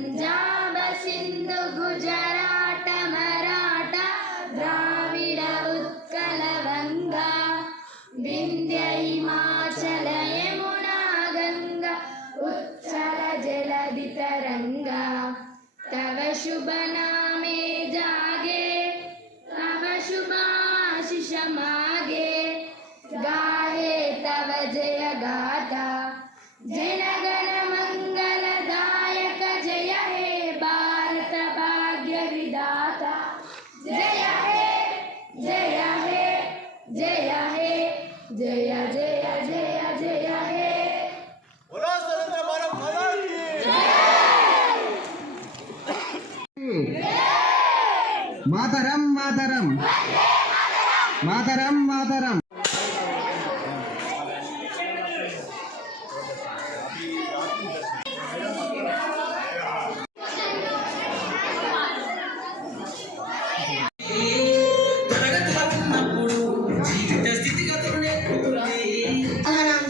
పంజాబ సింధు గుజరాట మరాఠ ద్రావిడ ఉత్కల వంగా వింధ్య హిమాచల యమునా గంగా ఉచ్చల జలధి తరంగా తవ శుభ నామే జాగే తవ శుభాశిష మాగే गाहे तव जय गाथा जनगण मंगलदायक जय हे भारत भाग्य विधाता जय हे जय हे जय हे जय जय जय जय हे बोलो स्वतंत्र भारत माता की मातरम मातरम मातरम मातरम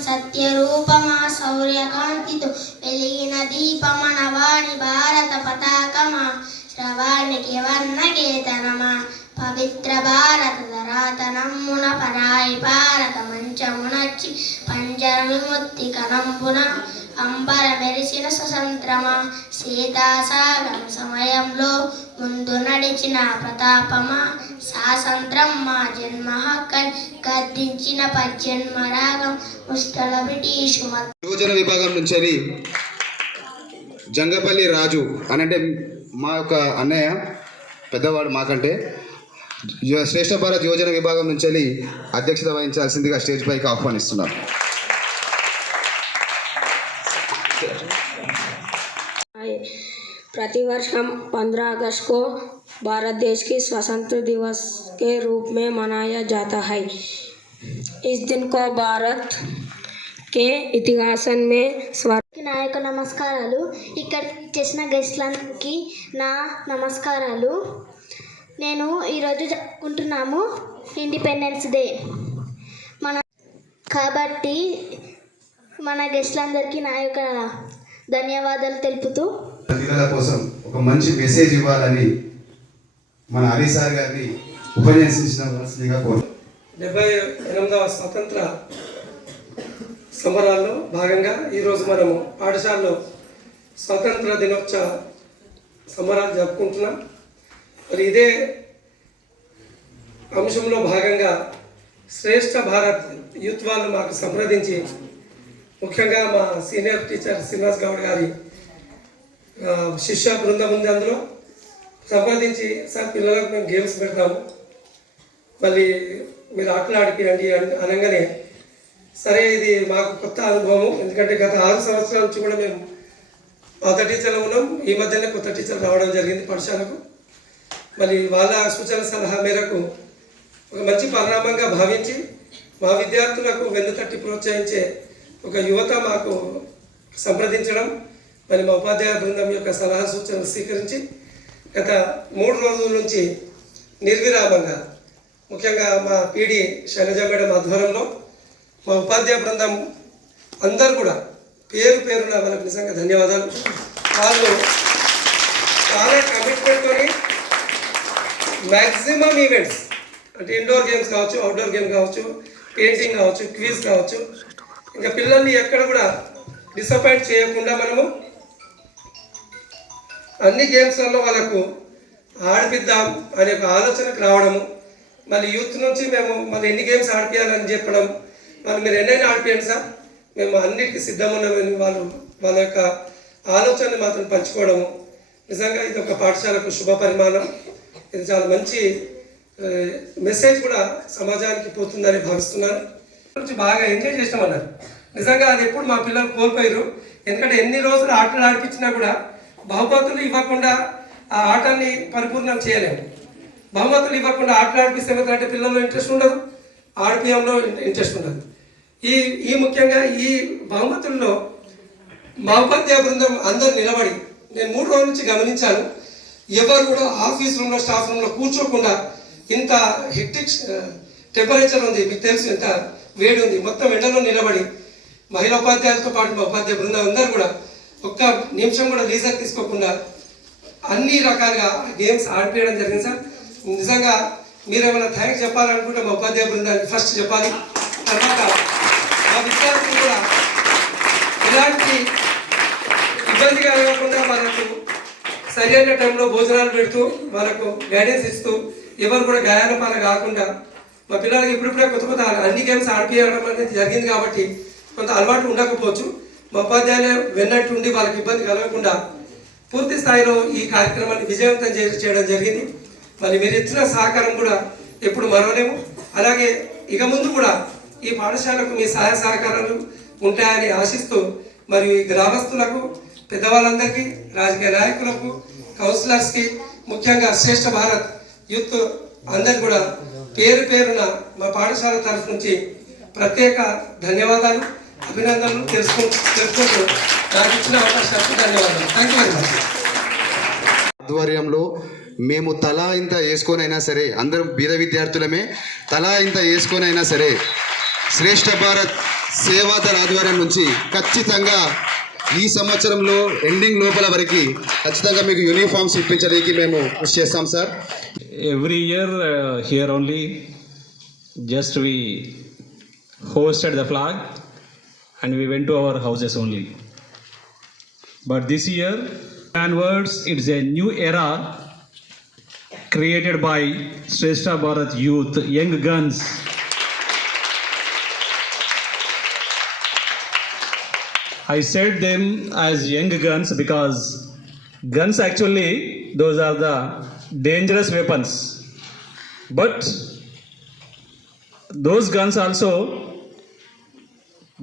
సత్యరూపమా శౌర్యకాంతితో వెలిగిన దీపమనవాణి భారత పతాకమా శ్రవాణికి వర్ణకేతనమా పవిత్ర భారత ధరాతనమ్మున పరాయి భారత మంచమునచ్చి పంజర విముక్తి కనంబున అంబర మెరిసిన స్వతంత్రమా సీతాసాగర సమయంలో ముందు నడిచిన ప్రతాపమా స్వాతంత్రం మా జన్మ హక్కని గద్దించిన పజ్జన్మ రాగం ముష్టల బ్రిటిషు యువజన విభాగం నుంచి జంగపల్లి రాజు అని అంటే మా యొక్క అన్నయ్య పెద్దవాడు మాకంటే శ్రేష్ఠ భారత్ యువజన విభాగం నుంచి అధ్యక్షత వహించాల్సిందిగా స్టేజ్ పైకి ఆహ్వానిస్తున్నారు. प्रतिवर्ष हम 15 अगस्त को भारत देश की स्वतंत्रता दिवस के रूप में मनाया जाता है. इस दिन को भारत के इतिहास में నాయక నమస్కారాలు. ఇక్కడ చేసిన గెస్ట్లకి నా నమస్కారాలు. నేను ఈరోజు జరుపుకుంటున్నాము ఇండిపెండెన్స్ డే కాబట్టి మన గెస్ట్లందరికీ నా యొక్క ధన్యవాదాలు తెలుపుతూ పిల్లల కోసం ఒక మంచి మెసేజ్ ఇవ్వాలని మన హరి సార్ గారిని ఉపన్యాసించవలసిందిగా కోరు. 78వ స్వతంత్ర సంబరాల్లో భాగంగా ఈరోజు మనము పాఠశాలలో స్వాతంత్ర దినోత్సవ సంబరాలు జరుపుకుంటున్నాం. మరి ఇదే అంశంలో భాగంగా శ్రేష్ఠ భారత్ యూత్ వాళ్ళు మాకు సంప్రదించి ముఖ్యంగా మా సీనియర్ టీచర్ శ్రీనివాస్ గౌడ్ గారి శిష్య బృందం ఉంది, అందులో సంప్రదించి సార్ పిల్లలకు మేము గేమ్స్ పెడతాము, మళ్ళీ మీరు ఆటలు ఆడిపియండి అనగానే సరే ఇది మాకు కొత్త అనుభవం. ఎందుకంటే గత 6 సంవత్సరాల నుంచి కూడా మేము పాత టీచర్లు ఉన్నాం. ఈ మధ్యనే కొత్త టీచర్లు రావడం జరిగింది పాఠశాలకు. మరి వాళ్ళ సూచన సలహా మేరకు ఒక మంచి పరిణామంగా భావించి మా విద్యార్థులకు వెన్నుతట్టి ప్రోత్సహించే ఒక యువత మాకు సంప్రదించడం, మరి మా ఉపాధ్యాయ బృందం యొక్క సలహా సూచనలు స్వీకరించి గత 3 రోజుల నుంచి నిర్విరామంగా ముఖ్యంగా మా పీడి శైలజ మేడం ఆధ్వర్యంలో మా ఉపాధ్యాయ బృందం అందరూ కూడా పేరు పేరున వాళ్ళకి నిజంగా ధన్యవాదాలు. వాళ్ళు చాలా కమిట్మెంట్తో మ్యాక్సిమం ఈవెంట్స్ అంటే ఇండోర్ గేమ్స్ కావచ్చు, అవుట్డోర్ గేమ్ కావచ్చు, పెయింటింగ్ కావచ్చు, క్విజ్ కావచ్చు, ఇంకా పిల్లల్ని ఎక్కడ కూడా డిసప్పాయింట్ చేయకుండా మనము అన్ని గేమ్స్లలో వాళ్ళకు ఆడిపిద్దాం అనే ఒక ఆలోచనకు రావడము. మళ్ళీ యూత్ నుంచి మేము మళ్ళీ ఎన్ని గేమ్స్ ఆడిపించాలని చెప్పడం, వాళ్ళు మీరు ఎన్నైనా ఆడిపోయండి సార్ మేము అన్నిటికీ సిద్ధమున్నామని వాళ్ళ యొక్క ఆలోచనని మాత్రం పంచుకోవడము. నిజంగా ఇది ఒక పాఠశాలకు శుభ పరిమాణం. ఇది చాలా మంచి మెసేజ్ కూడా సమాజానికి పోతుందని భావిస్తున్నాను. బాగా ఎంజాయ్ చేసినామన్నారు. నిజంగా అది ఎప్పుడు మా పిల్లలు కోల్పోయారు. ఎందుకంటే ఎన్ని రోజులు ఆటలు ఆడిపించినా కూడా బహుమతులు ఇవ్వకుండా ఆ ఆటల్ని పరిపూర్ణం చేయలేము. బహుమతులు ఇవ్వకుండా ఆటలు ఆడిపిస్తే అంటే పిల్లల్లో ఇంట్రెస్ట్ ఉండదు, ఆడిపియంలో ఇంట్రెస్ట్ ఉండదు. ఈ ముఖ్యంగా ఈ బహుమతుల్లో మా ఉపాధ్యాయ బృందం అందరూ నిలబడి నేను 3 రోజుల నుంచి గమనించాను. ఎవరు కూడా ఆఫీస్ రూమ్లో స్టాఫ్ రూమ్లో కూర్చోకుండా ఇంత హెక్టిక్ టెంపరేచర్ ఉంది, మీకు తెలుసు ఎంత వేడి ఉంది, మొత్తం ఎండలో నిలబడి మహిళా ఉపాధ్యాయులతో పాటు మా ఉపాధ్యాయ బృందం అందరూ కూడా ఒక్క నిమిషం కూడా లీజర్ తీసుకోకుండా అన్ని రకాలుగా గేమ్స్ ఆడిపించడం జరిగింది సార్. నిజంగా మీరు ఏమైనా థ్యాంక్స్ చెప్పాలనుకుంటే మా ఉపాధ్యాయ బృందానికి ఫస్ట్ చెప్పాలి. తర్వాత మా విద్యార్థులు కూడా ఇలాంటి ఇబ్బంది కలగకుండా మనకు సరైన టైంలో భోజనాలు పెడుతూ వాళ్ళకు గైడెన్స్ ఇస్తూ ఎవరు కూడా గాయాల పాల కాకుండా మా పిల్లలకి ఇప్పుడిప్పుడే కొత్త కొత్త అన్ని గేమ్స్ ఆడిపించడం అనేది జరిగింది కాబట్టి కొంత అలవాటు ఉండకపోవచ్చు. మా ఉపాధ్యాయులు వెన్నట్టు ఉండి వాళ్ళకి ఇబ్బంది కలగకుండా పూర్తి స్థాయిలో ఈ కార్యక్రమాన్ని విజయవంతం చేయడం జరిగింది. మరి మీరు ఇచ్చిన సహకారం కూడా ఎప్పుడు మరవలేము. అలాగే ఇక ముందు కూడా ఈ పాఠశాలకు మీ సహాయ సహకారాలు ఉంటాయని ఆశిస్తూ మరియు ఈ గ్రామస్తులకు, పెద్దవాళ్ళందరికీ, రాజకీయ నాయకులకు, కౌన్సిలర్స్కి, ముఖ్యంగా శ్రేష్ఠ భారత్ యూత్ అందరికి కూడా పేరు పేరున మా పాఠశాల తరఫు నుంచి ప్రత్యేక ధన్యవాదాలు, అభినందనలు తెలుసుకుంటూ నాకు ఇచ్చిన అవకాశానికి ధన్యవాదాలు. Thank you very much. ఆధ్వర్యంలో మేము తలా ఇంత వేసుకొనైనా సరే, అందరం బీద విద్యార్థులమే, తలా ఇంత వేసుకొనైనా సరే శ్రేష్ఠ భారత్ సేవాదళ ఆధ్వర్యం నుంచి ఖచ్చితంగా ఈ సంవత్సరంలో ఎండింగ్ లోపల వరకు ఖచ్చితంగా మీకు యూనిఫామ్స్ ఇప్పించడానికి మేము కృషి చేస్తాం sir. Every year here only just we hosted the flag and we went to our houses only. But this year onwards it's a new era created by Shrestha Bharat Youth, young guns. I said them as young guns because guns actually those are the dangerous weapons, but those guns also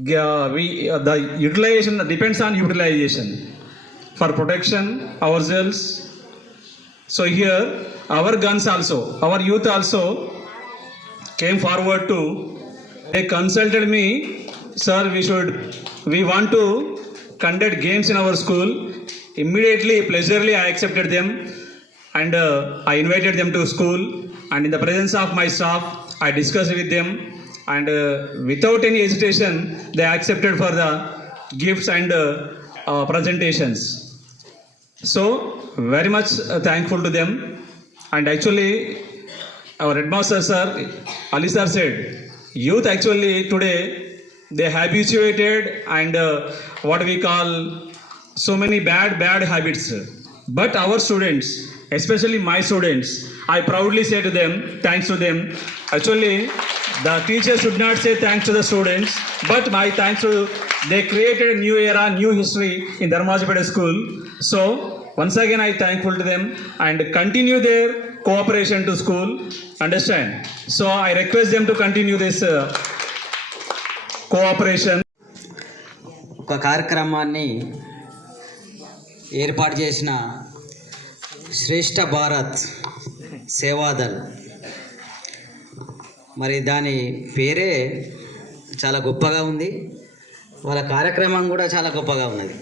the utilization depends on utilization for protection ourselves. So here our guns also, our youth also came forward to, they consulted me, sir, we want to conduct games in our school. Immediately, pleasurely I accepted them and I invited them to school, and in the presence of my staff I discussed with them, and without any hesitation they accepted for the gifts and presentations. So very much thankful to them. And actually our headmaster sir Ali sir said youth actually today they habituated and what we call so many bad habits, but our students, especially my students, I proudly say to them, thanks to them. Actually the teachers should not say thanks to the students, but my thanks to, they created a new era, new history in Dharmajapeta school. So once again I thankful to them and continue their cooperation to school, understand. So I request them to continue this cooperation. ఒక కార్యక్రమాన్ని ఏర్పాటు చేసిన శ్రేష్ఠ భారత్ సేవాదల్, మరి దాని పేరే చాలా గొప్పగా ఉంది, వాళ్ళ కార్యక్రమం కూడా చాలా గొప్పగా ఉన్నది.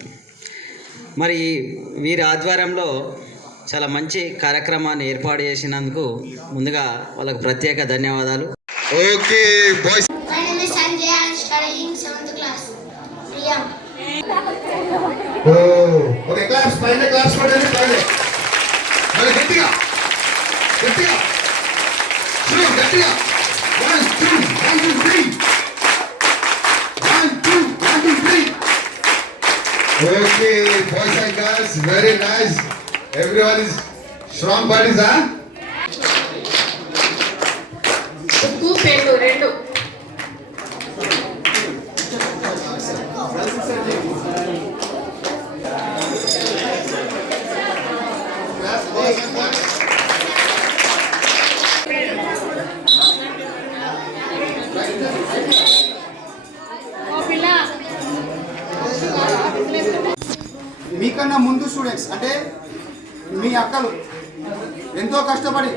మరి వీరి ఆధ్వర్యంలో చాలా మంచి కార్యక్రమాన్ని ఏర్పాటు చేసినందుకు ముందుగా వాళ్ళకు ప్రత్యేక ధన్యవాదాలు. Okay boys. My name is Sanjay. I am studying 7th class. Priya. Okay class పైన క్లాస్ పడండి పైన. మరి గట్టిగా గట్టిగా చూడు గట్టిగా 1 2 1 2 3 1 2 1 2 3. Okay boys and girls, very nice. Everyone is strong bodies. ఉప్పు పెన్ను రెండు. మీకన్నా ముందు స్టూడెంట్స్ అంటే మీ అక్కలు ఎంతో కష్టపడి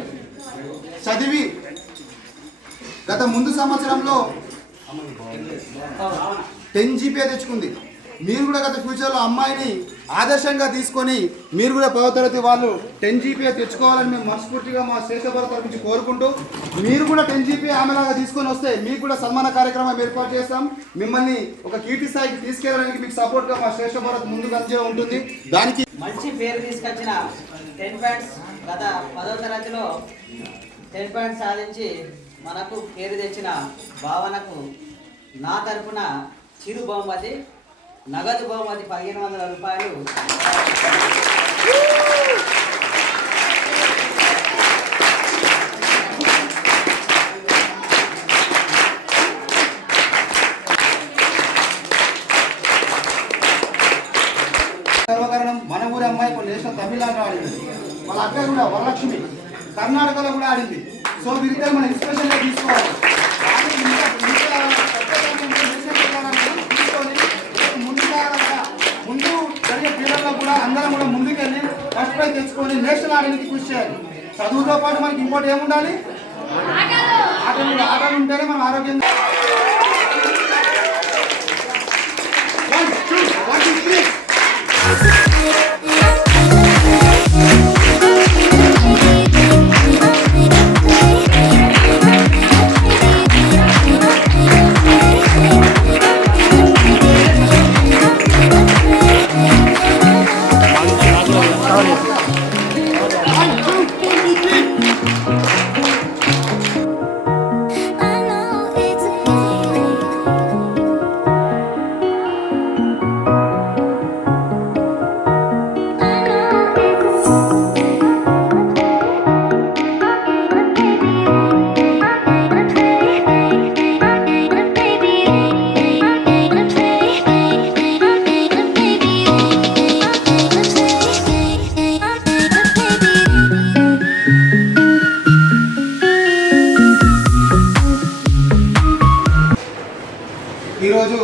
చదివి గత ముందు సంవత్సరంలో 10 GPA తెచ్చుకుంది. మీరు కూడా గత ఫ్యూచర్లో అమ్మాయిని ఆదర్శంగా తీసుకొని మీరు కూడా 10వ తరగతి వాళ్ళు 10 GPA తెచ్చుకోవాలని మేము మనస్ఫూర్తిగా మా శ్రేష్ఠ భారత్ తరఫు నుంచి కోరుకుంటూ, మీరు కూడా 10 GPA ఆమెలాగా తీసుకొని వస్తే మీకు కూడా సన్మాన కార్యక్రమం ఏర్పాటు చేస్తాం. మిమ్మల్ని ఒక కీర్తి స్థాయికి తీసుకెళ్ళడానికి మీకు సపోర్ట్గా మా శ్రేష్ఠ భారత్ ముందుకు అందే ఉంటుంది. దానికి మంచి పేరు తీసుకొచ్చిన 10 పాయింట్స్ గత 10వ తరగతిలో 10 పాయింట్స్ సాధించి మనకు పేరు తెచ్చిన భావనకు నా తరపున చిరు బహుమతి, నగదు బహుమతి 1500 రూపాయలు. గర్వకారణం మన ఊరి అమ్మాయి కొన్ని నేషనల్ తమిళనాడు ఆడింది. వాళ్ళ అక్క కూడా వరలక్ష్మి కర్ణాటకలో కూడా ఆడింది. సో వీరిద్దరు మనం ఇన్స్పిరేషన్గా తీసుకోవాలి. ముందు జరిగే క్రీడల్లో కూడా అందరం కూడా ముందుకెళ్ళి ఫస్ట్ ప్రైజ్ తెచ్చుకొని నేషనల్ ఆడడానికి కృషి చేయాలి. చదువుతో పాటు మనకి ఇంకోటి ఏముండాలి? ఆటలు ఉంటేనే మనం ఆరోగ్యంగా. 1 2 1 2 3. ఈరోజు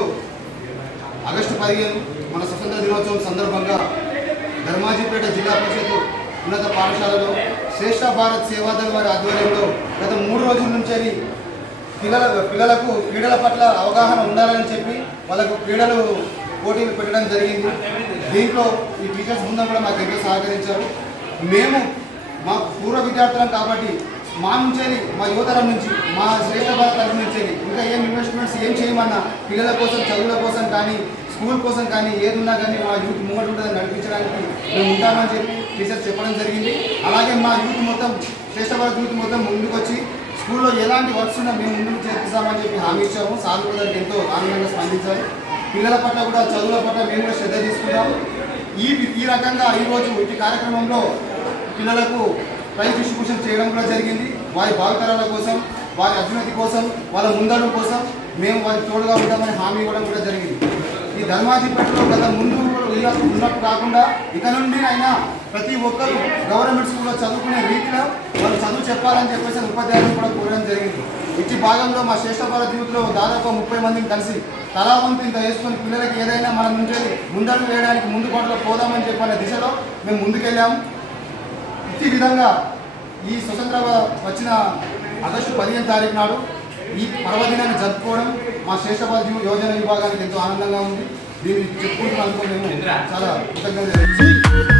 ఆగస్టు 15 మన స్వతంత్ర దినోత్సవం సందర్భంగా ధర్మాజిపేట జిల్లా పరిషత్ ఉన్నత పాఠశాలలో శ్రేష్ఠ భారత్ సేవాదళ వారి ఆధ్వర్యంలో గత 3 రోజుల నుంచి పిల్లలకు క్రీడల పట్ల అవగాహన ఉండాలని చెప్పి వాళ్ళకు క్రీడలు పోటీలు పెట్టడం జరిగింది. దీంట్లో ఈ టీచర్స్ బృందం కూడా మాకు ఎంతో సహకరించారు. మేము మా పూర్వ విద్యార్థులం కాబట్టి మా నుంచి మా యువతరం నుంచి మా శ్రేష్ఠ భారత్ తరఫు నుంచి ఇంకా ఏం ఇన్వెస్ట్మెంట్స్ ఏం చేయమన్నా పిల్లల కోసం చదువుల కోసం కానీ స్కూల్ కోసం కానీ ఏదున్నా కానీ మా యూత్ ముంగట ఉంటుందని నడిపించడానికి మేము ఉంటామని చెప్పి టీచర్స్ చెప్పడం జరిగింది. అలాగే మా యూత్ మొత్తం శ్రేష్ఠ భారత్ యూత్ మొత్తం ముందుకు వచ్చి స్కూల్లో ఎలాంటి వర్క్స్ ఉన్నా మేము ముందుకు చేపిస్తామని చెప్పి హామీ ఇచ్చాము. సార్లు కూడా ఎంతో ఆనందంగా స్పందించారు. పిల్లల పట్ల కూడా చదువుల పట్ల మేము కూడా శ్రద్ధ తీసుకున్నాము. ఈ రకంగా ఈరోజు ఈ కార్యక్రమంలో పిల్లలకు ప్రైజ్ డిస్ట్రిబ్యూషన్ చేయడం కూడా జరిగింది. వారి భావితరాల కోసం, వారి అభ్యున్నతి కోసం, వాళ్ళ ముందడుగు కోసం మేము వారికి తోడుగా ఉంటామని హామీ ఇవ్వడం కూడా జరిగింది. ఈ ధర్మాజిపేటలో గత ముందు ఉన్నట్టు కాకుండా ఇక నుండి అయినా ప్రతి ఒక్కరూ గవర్నమెంట్ స్కూల్లో చదువుకునే రీతిలో వాళ్ళు చదువు చెప్పాలని చెప్పేసి ఉపాధ్యాయులను కూడా కోరడం జరిగింది. ఇట్టి భాగంలో మా శ్రేష్ఠ భారత్ యూత్లో దాదాపు 30 మందిని కలిసి తలా వంతు ఇంత వేసుకొని పిల్లలకి ఏదైనా మన నుంచి ముందడుగు వేయడానికి ముందు బాటలో పోదామని చెప్పనే దిశలో మేము ముందుకెళ్ళాము. ఈ విధంగా ఈ స్వతంత్ర వచ్చిన ఆగస్టు 15 తారీఖు నాడు ఈ పర్వదినాన్ని జరుపుకోవడం మా శ్రేష్ఠ భారత్ యోజన విభాగానికి ఎంతో ఆనందంగా ఉంది. దీన్ని చెప్పుకుంటున్నందుకు మేము చాలా కృతజ్ఞతలు.